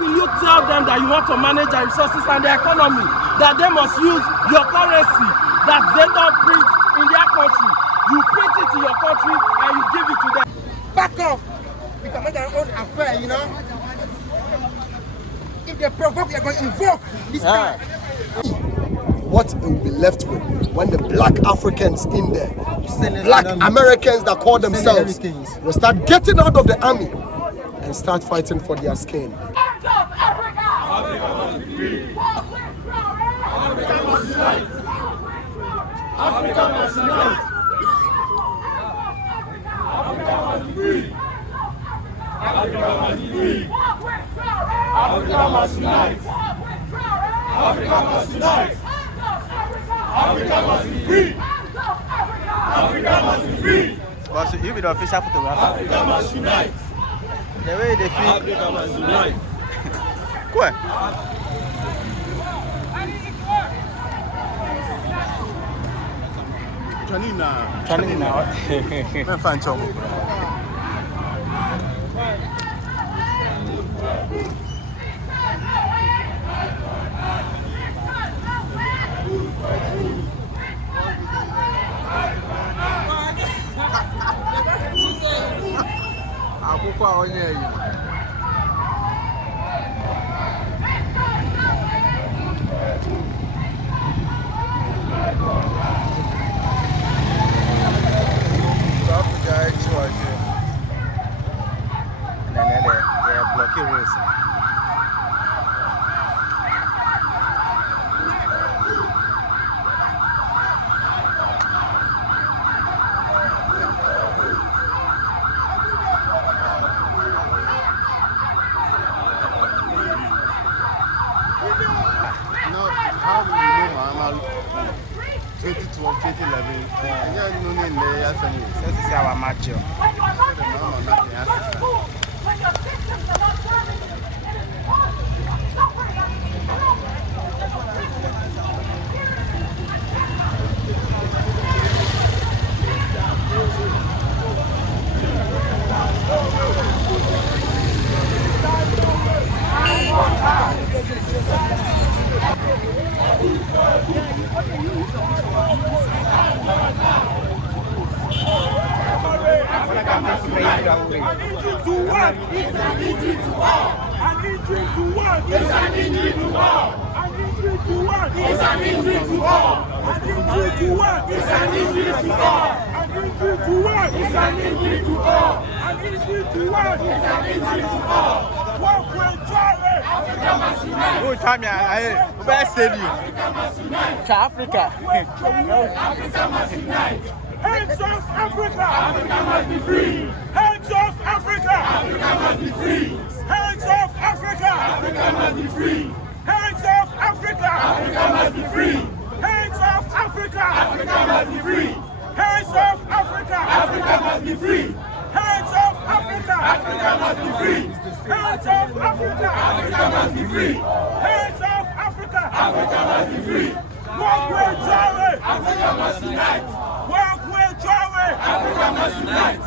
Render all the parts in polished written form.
will you tell them that you want to manage their resources and their economy, that they must use your currency that they don't print in their country? You print it in your country and you give it to them. Back off! We can make our own affair, you know? If they provoke, they're going to invoke this guy. What it will be left with when the black Africans in there, black Americans that call themselves, will start getting out of the army and start fighting for their skin. Africa must unite! Africa must be free! Africa must be free! Africa must unite! Africa must unite! Africa must be free! Africa must be free! But you be the official photographer. Africa must unite! The way they feel. Africa must unite! Cool. Chanina. I'm fine, Chong. Akwụkwọ onye yi. This is our match. Africa. Hands off Africa! Africa must be free! Hands off Africa! Africa must be free! Hands off Africa! Africa must be free! Hands off Africa! Africa must be free! Hands off Africa! Africa must be free! Hands off Africa! Africa must be free! Hands off Africa! Africa must be free! Hands off Africa! Africa must be free! Hands off Africa! Africa must be free! Walk with Traore! Africa must unite! Walk with Traore! Africa must unite!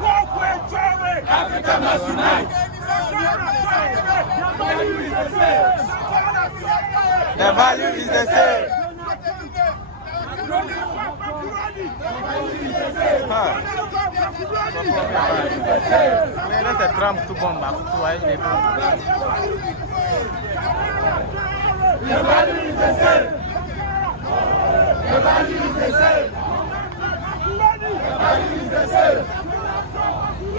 Walk with Traore! Africa must unite! The value is the same. That's a Trump to bomb back to the value is the same. The value is the same. The value is the same.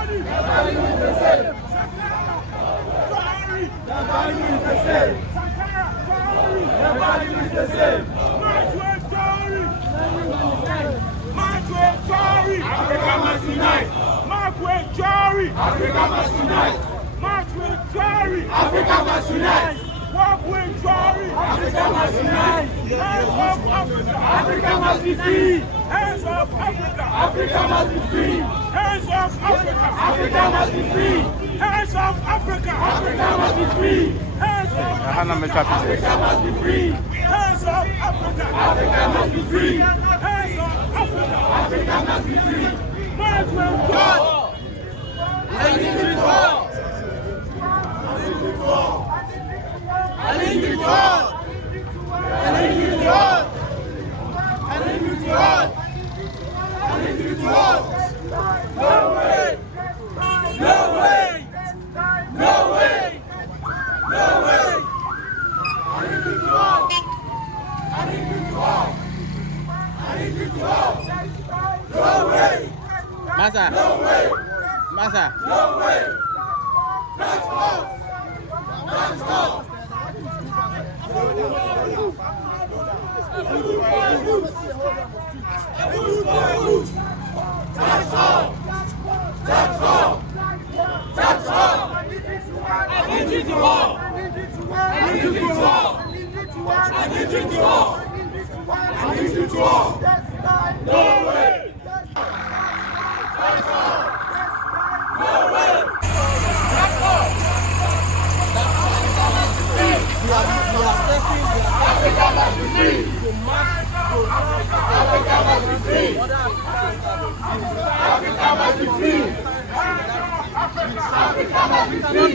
The value is the same. The value is the same. The value is the same. Africa must unite. Africa must unite. Africa must unite. Walk with Traore. Africa must unite. Hands off Africa. Africa must be free. Hands off Africa. Africa must be free. Hands off Africa. Africa must be free. Hands off Africa. Africa must be free. Hands off Africa. Africa must be free. Hands off Africa. Africa must be free. Hands off Africa. Africa must be free. Hands off Africa. Masa. No way. Masa. No way. That's false. That's false. That's all. That's all. That's all. I need you to war. I need you to war. I need you to war. I need you to war. No way. That's all. No way. That's all. Africa must be free. Africa must be free. Africa must be free. Africa must be free.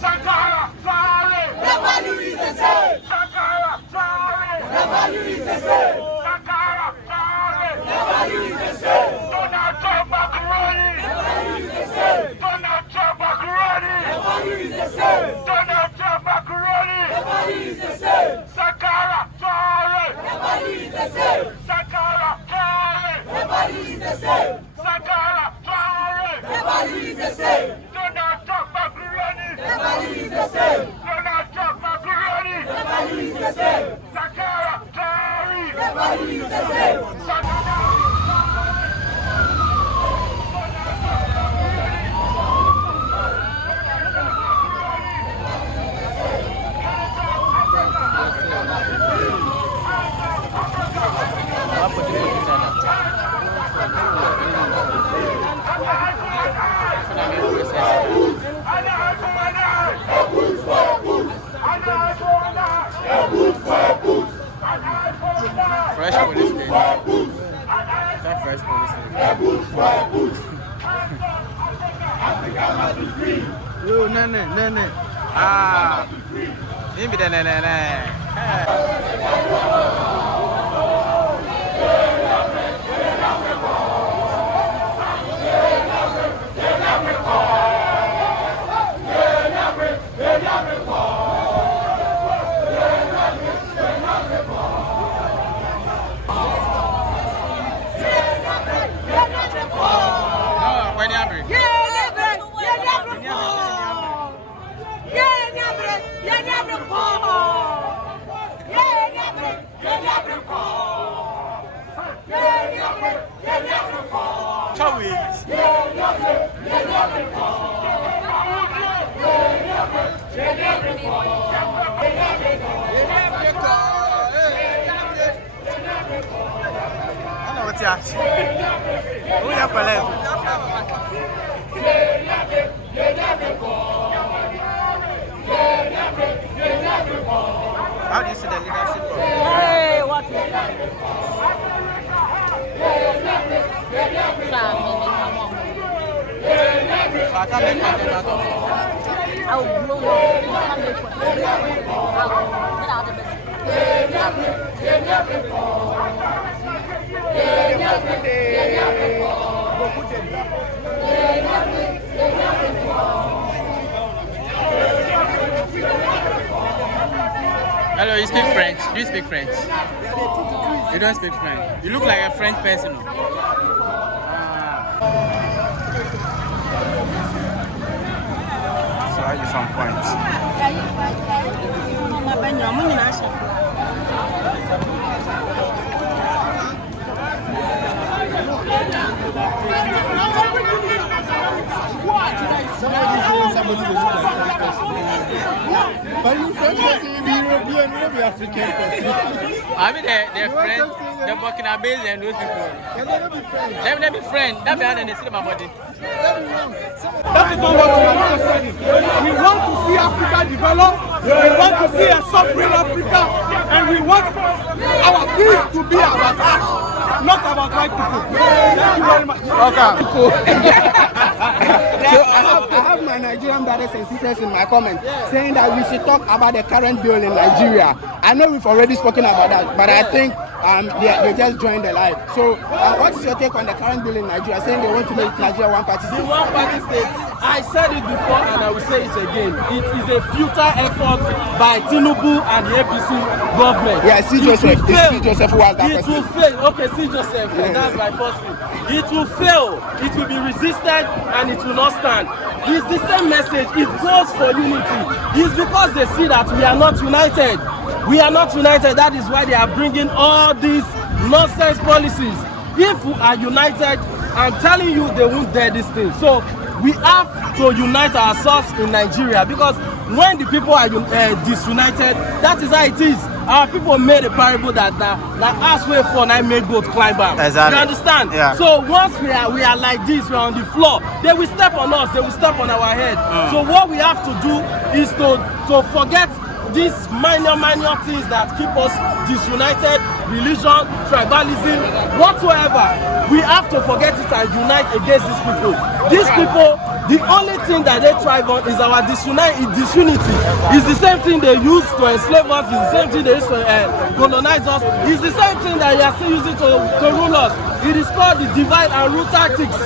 Sankara, Traore. The value is the same. Sankara, Traore. The value is the same. Sankara, Traore. The value is the same. Donald Trump macaroni. The value is the same. Donald Trump macaroni. The value is the same. Donald Trump macaroni. The value is the same. Sankara, Traore. The value is the same. Sankara, Traore. The value is the same. Sankara, Traore. The value is the same. Donald Trump macaroni. The value is the same. Donald Trump macaroni. The value is the same. Sankara, Traore. The value is the same. Fresh police station. That fresh police station. Yo, no. Ah, maybe no. How do you see the leadership of Hey, what is that? I'll blow Hello, you speak French? Do you speak French? You don't speak French. You look like a French person. So I use some points. But you can't be European, you be African person. I mean, they're friends, the Burkina Faso and those people. Let me be friends. That behind they see my body. That is not what we are interested in. We want to see Africa develop. We want to see a sovereign Africa, and we want our peace to be about us, not about white people. Thank you very much. I have my Nigerian brothers and sisters in my comment saying that we should talk about the current bill in Nigeria. I know we've already spoken about that, but I think they just joined the live. So what is your take on the current bill in Nigeria saying they want to make Nigeria one party state? The one party state, I I said it before and I will say it again. It is a futile effort by Tinubu and the APC government. Yeah, see Joseph. See Joseph who has that It will fail. Okay, see Joseph. Yeah. That's my first thing. It will fail. It will be resisted and it will not stand. It's the same message. It goes for unity. It's because they see that we are not united. We are not united. That is why they are bringing all these nonsense policies. If we are united, I'm telling you, they won't dare this thing. So we have to unite ourselves in Nigeria, because when the people are disunited, that is how it is. Our people made a parable that ass way for and I made goat climb up. Exactly. You understand? Yeah. So once we are like this, we are on the floor, they will step on us, they will step on our head. So what we have to do is to forget these minor things that keep us disunited, religion, tribalism, whatsoever. We have to forget it and unite against these people. These people, the only thing that they thrive on is our disunity. It's the same thing they use to enslave us, it's the same thing they use to colonize us, it's the same thing that they are still using to rule us. It is called the divide and rule tactics.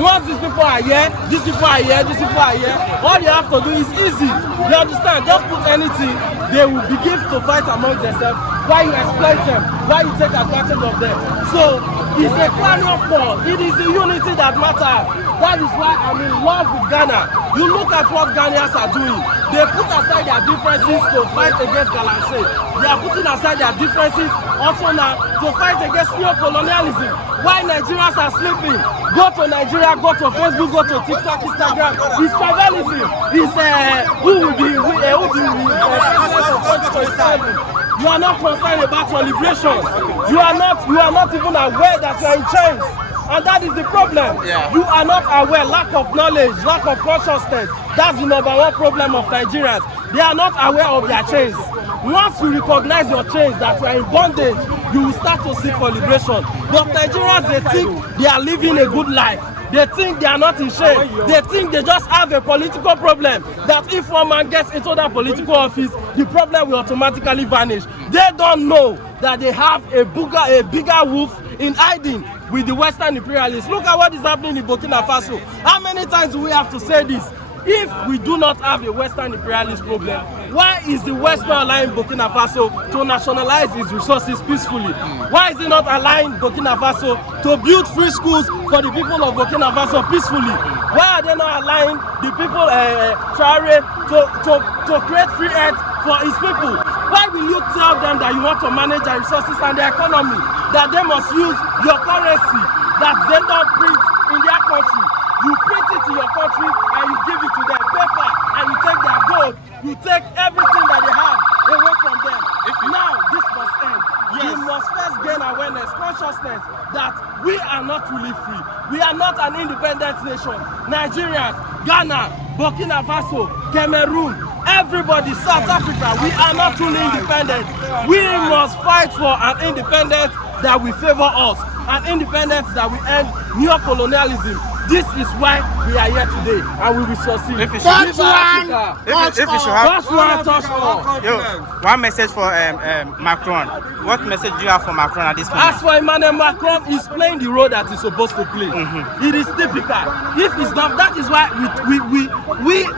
Once these people are here, these people are here, these people are here, all you have to do is easy. You understand? Just put anything, they will begin to fight among themselves. Why you exploit them? Why you take advantage of them? So it's a clarion call. It is the unity that matters. That is why I'm in love with Ghana. You look at what Ghanaians are doing. They put aside their differences to fight against Galamsey. They are putting aside their differences also now to fight against neo-colonialism. Why Nigerians are sleeping? Go to Nigeria, go to Facebook, go to TikTok, Instagram. It's tribalism. It's who will be president of 2027. You are not concerned about your liberation. You are not even aware that you are in chains. And that is the problem. Yeah. You are not aware, lack of knowledge, lack of consciousness. That's the #1 problem of Nigerians. They are not aware of their chains. Once you recognize your chains, that you are in bondage, you will start to seek for liberation. But Nigerians, they think they are living a good life. They think they are not in shame. They think they just have a political problem, that if one man gets into that political office, the problem will automatically vanish. They don't know that they have a bigger wolf in hiding with the Western imperialists. Look at what is happening in Burkina Faso. How many times do we have to say this? If we do not have a Western imperialist problem, why is the West not allowing Burkina Faso to nationalize its resources peacefully? Why is it not allowing Burkina Faso to build free schools for the people of Burkina Faso peacefully? Why are they not allowing the people, Traore, to create free earth for his people? Why will you tell them that you want to manage their resources and their economy, that they must use your currency that they don't print in their country? You print it in your country and you give it to them, paper, and you take their gold, you take everything that they have away from them. Now, this must end. Yes. We must first gain awareness, consciousness that we are not really free. We are not an independent nation. Nigerians, Ghana, Burkina Faso, Cameroon, everybody, South Africa, we are not truly independent. We must fight for an independence that will favor us, an independence that will end neo-colonialism. This is why we are here today, and we will succeed. If you should have one message for Macron, what message do you have for Macron at this point? As for Emmanuel Macron, he's playing the role that he's supposed to play. It is typical. If it's not, that is why we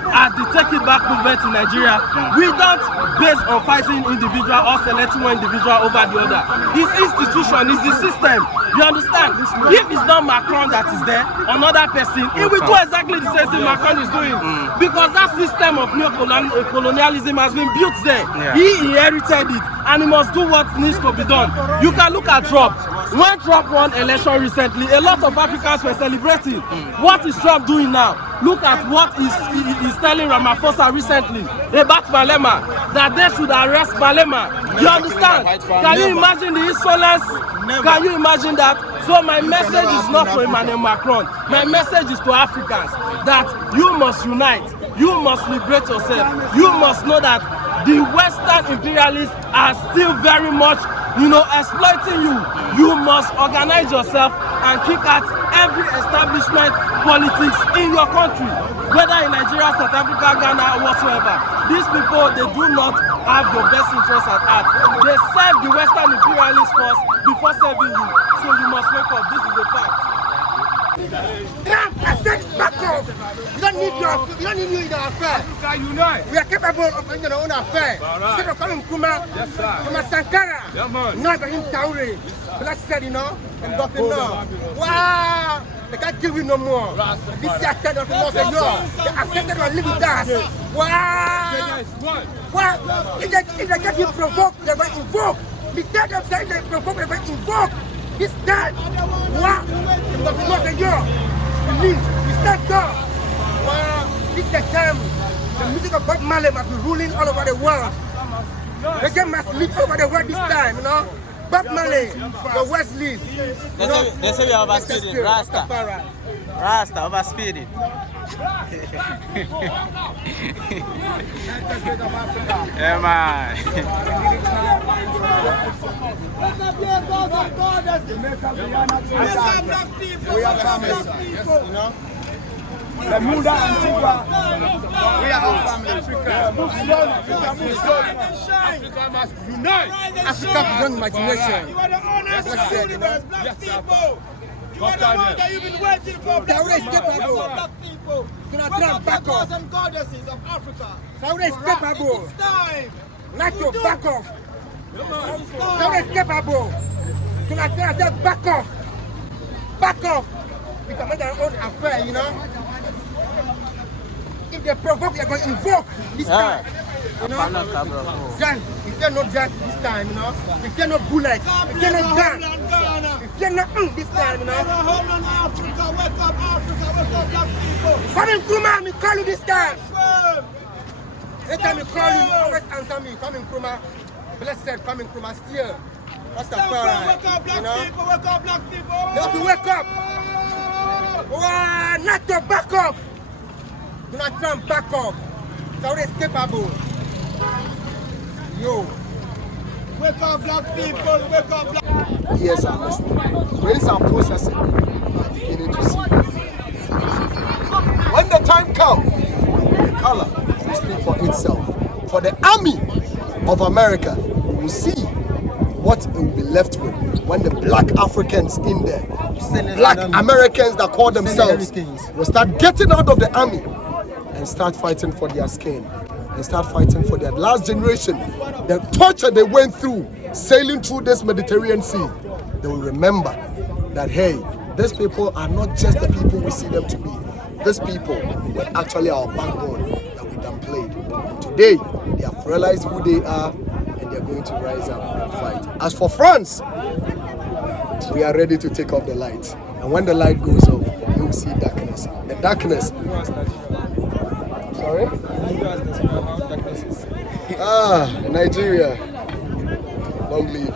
are the Take It Back movement in Nigeria. We don't base on fighting individual or selecting one individual over the other. His institution is the system. You understand? If it's not Macron that is there, another person, he will do exactly the same thing Macron is doing. Because that system of neo-colonialism has been built there. Yeah. He inherited it, and he must do what needs to be done. You can look at Trump. When Trump won election recently, a lot of Africans were celebrating. What is Trump doing now? Look at what he's telling Ramaphosa recently about Malema, that they should arrest Malema. You understand? Can you imagine the insolence? Can you imagine that? So my message is not to Emmanuel Macron. My message is to Africans that you must unite. You must liberate yourself. You must know that the Western imperialists are still very much, exploiting you. You must organize yourself and kick out every establishment politics in your country, whether in Nigeria, South Africa, Ghana, or whatsoever. These people, they do not have your best interests at heart. They serve the Western imperialists first before serving you. So you must wake up. This is a fact. Trump, I said back off. We don't need you in our affairs. Africa unite. We are capable of running our own affairs. Instead of calling Kuma, Kuma Sankara, not him Traore. Black said, and nothing now. Wow! They can't kill you no more. This is a kind of loss of yours. They accepted to live with us. Wow! Wow! If they get you provoked, they will invoke. The third them saying they provoke, they will invoke. This time, wow! But the loss of yours. Believe, we stand up. Wow! This is the time. The music of Bob Marley must be ruling all over the world. Reggae must live over the world this time, Bob Marley, the West Lead. They say we are overspeeding. Rasta, overspeeding. Yeah, man. We are family, The Muda Antigua. We are all family. Africa must unite. Africa beyond imagination. You are the honest black people. You are the one that you've been waiting for. Black people. Back off. And goddesses of Africa. Traore is capable. It's time. Not to back off. Traore is capable. Traore said back off. Back off. We can make our own affair, If they provoke, they're going to invoke this time. Gun. If they're not gun this time, If they're not bullet, if they're not gun. If they're not this time, Homeland Africa, wake up Africa, wake up black people. Coming Kuma, me call you this time. Every time you call you, always answer me. Coming Kuma. Blessed coming Kuma still. What's the problem? Wake up black people, wake up black people. You have to wake up. Wow, not to back off. Do not try and back off. Traore is capable. Yo. Wake up black people, wake up black. Yes, I'm listening. Ways are processing. I'm beginning to see. When the time comes, the color will speak for itself. For the army of America, we will see what it will be left with when the black Africans in there, black Americans that call themselves, will start getting out of the army and start fighting for their skin and start fighting for their last generation. The torture they went through sailing through this Mediterranean Sea, they will remember that, hey, these people are not just the people we see them to be. These people were actually our backbone that we done played. And today, they have realized who they are and they're going to rise up and fight. As for France, we are ready to take off the light. And when the light goes off, you will see darkness. The darkness. Sorry? Nigeria. Long live.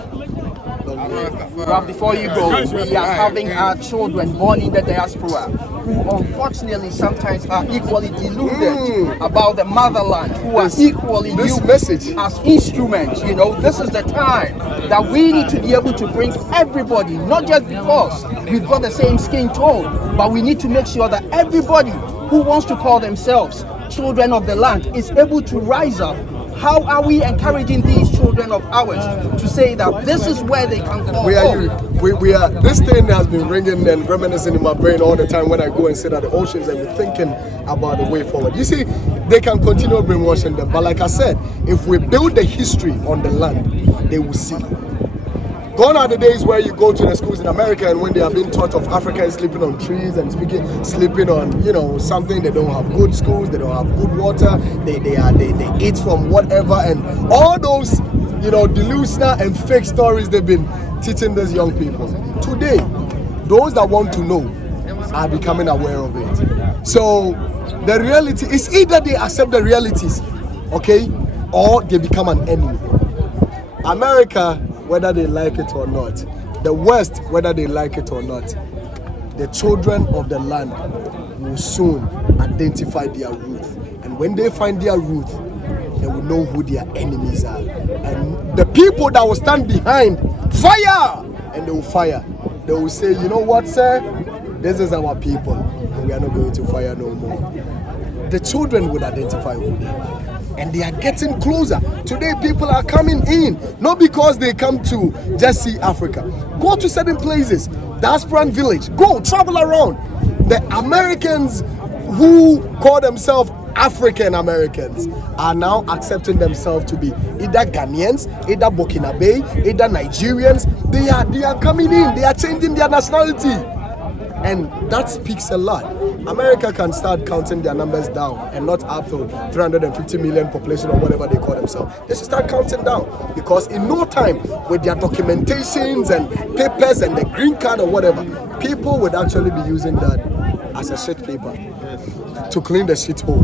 But before you go, we are having our children born in the diaspora who unfortunately sometimes are equally deluded about the motherland, who are equally used as instruments. This is the time that we need to be able to bring everybody, not just because we've got the same skin tone, but we need to make sure that everybody who wants to call themselves children of the land is able to rise up. How are we encouraging these children of ours to say that this is where they can call home? We are. This thing has been ringing and reminiscing in my brain all the time when I go and sit at the oceans and be thinking about the way forward. You see, they can continue brainwashing them, but like I said, if we build the history on the land, they will see. Gone are the days where you go to the schools in America and when they are being taught of Africans sleeping on trees and sleeping on, something, they don't have good schools, they don't have good water, they eat from whatever, and all those, delusional and fake stories they've been teaching these young people. Today, those that want to know are becoming aware of it. So the reality is either they accept the realities, okay, or they become an enemy. America, whether they like it or not, the West, whether they like it or not, the children of the land will soon identify their roots. And when they find their roots, they will know who their enemies are. And the people that will stand behind, fire! And they will fire. They will say, you know what, sir? This is our people, and we are not going to fire no more. The children would identify who they are. And they are getting closer. Today, people are coming in, not because they come to just see Africa. Go to certain places, Diaspora village, go travel around. The Americans who call themselves African Americans are now accepting themselves to be either Ghanaians, either Burkina, either Nigerians. They are coming in, they are changing their nationality. And that speaks a lot. America can start counting their numbers down and not up to 350 million population or whatever they call themselves. They should start counting down, because in no time, with their documentations and papers and the green card or whatever, people would actually be using that as a shit paper to clean the shithole.